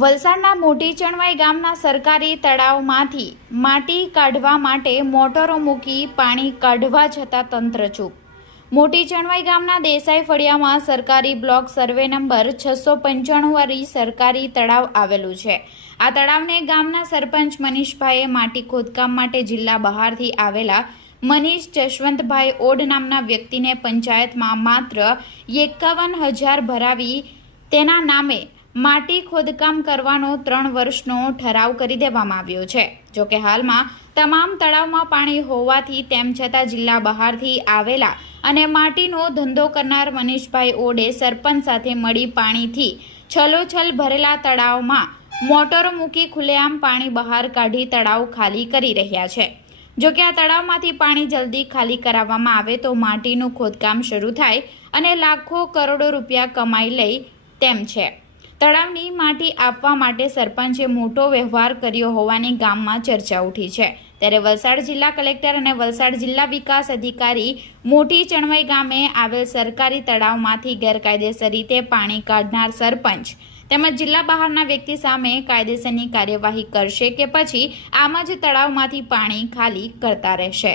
વલસાડના મોટી ચણવાઈ ગામના સરકારી તળાવમાંથી માટી કાઢવા માટે મોટરો મૂકી પાણી કાઢવા જતા તંત્ર ચૂપ। મોટી ચણવાઈ ગામના દેસાઈ ફળિયામાં સરકારી બ્લોક સર્વે નંબર 695 વાળી સરકારી તળાવ આવેલું છે। આ તળાવને ગામના સરપંચ મનીષભાઈએ માટી ખોદકામ માટે જિલ્લા બહારથી આવેલા મનીષ જશવંતભાઈ ઓડ નામના વ્યક્તિને પંચાયતમાં માત્ર 51,000 ભરાવી તેના નામે માટી ખોદકામ કરવાનો 3 વર્ષનો ઠરાવ કરી દેવામાં આવ્યો છે। જોકે હાલમાં તમામ તળાવમાં પાણી હોવાથી તેમ છતાં જિલ્લા બહારથી આવેલા અને માટીનો ધંધો કરનાર મનીષભાઈ ઓડે સરપંચ સાથે મળી પાણીથી છલોછલ ભરેલા તળાવમાં મોટરો મૂકી ખુલ્લેઆમ પાણી બહાર કાઢી તળાવ ખાલી કરી રહ્યા છે। જોકે આ તળાવમાંથી પાણી જલ્દી ખાલી કરાવવામાં આવે તો માટીનું ખોદકામ શરૂ થાય અને લાખો કરોડો રૂપિયા કમાઈ લે તેમ છે। તળાવની માટી આપવા માટે સરપંચે મોટો વ્યવહાર કર્યો હોવાની ગામમાં ચર્ચા ઉઠી છે। ત્યારે વલસાડ જિલ્લા કલેક્ટર અને વલસાડ જિલ્લા વિકાસ અધિકારી મોટી ચણવાઈ ગામે આવેલ સરકારી તળાવમાંથી ગેરકાયદેસર રીતે પાણી કાઢનાર સરપંચ તેમજ જિલ્લા બહારના વ્યક્તિ સામે કાયદેસરની કાર્યવાહી કરશે કે પછી આમ જ તળાવમાંથી પાણી ખાલી કરતા રહેશે।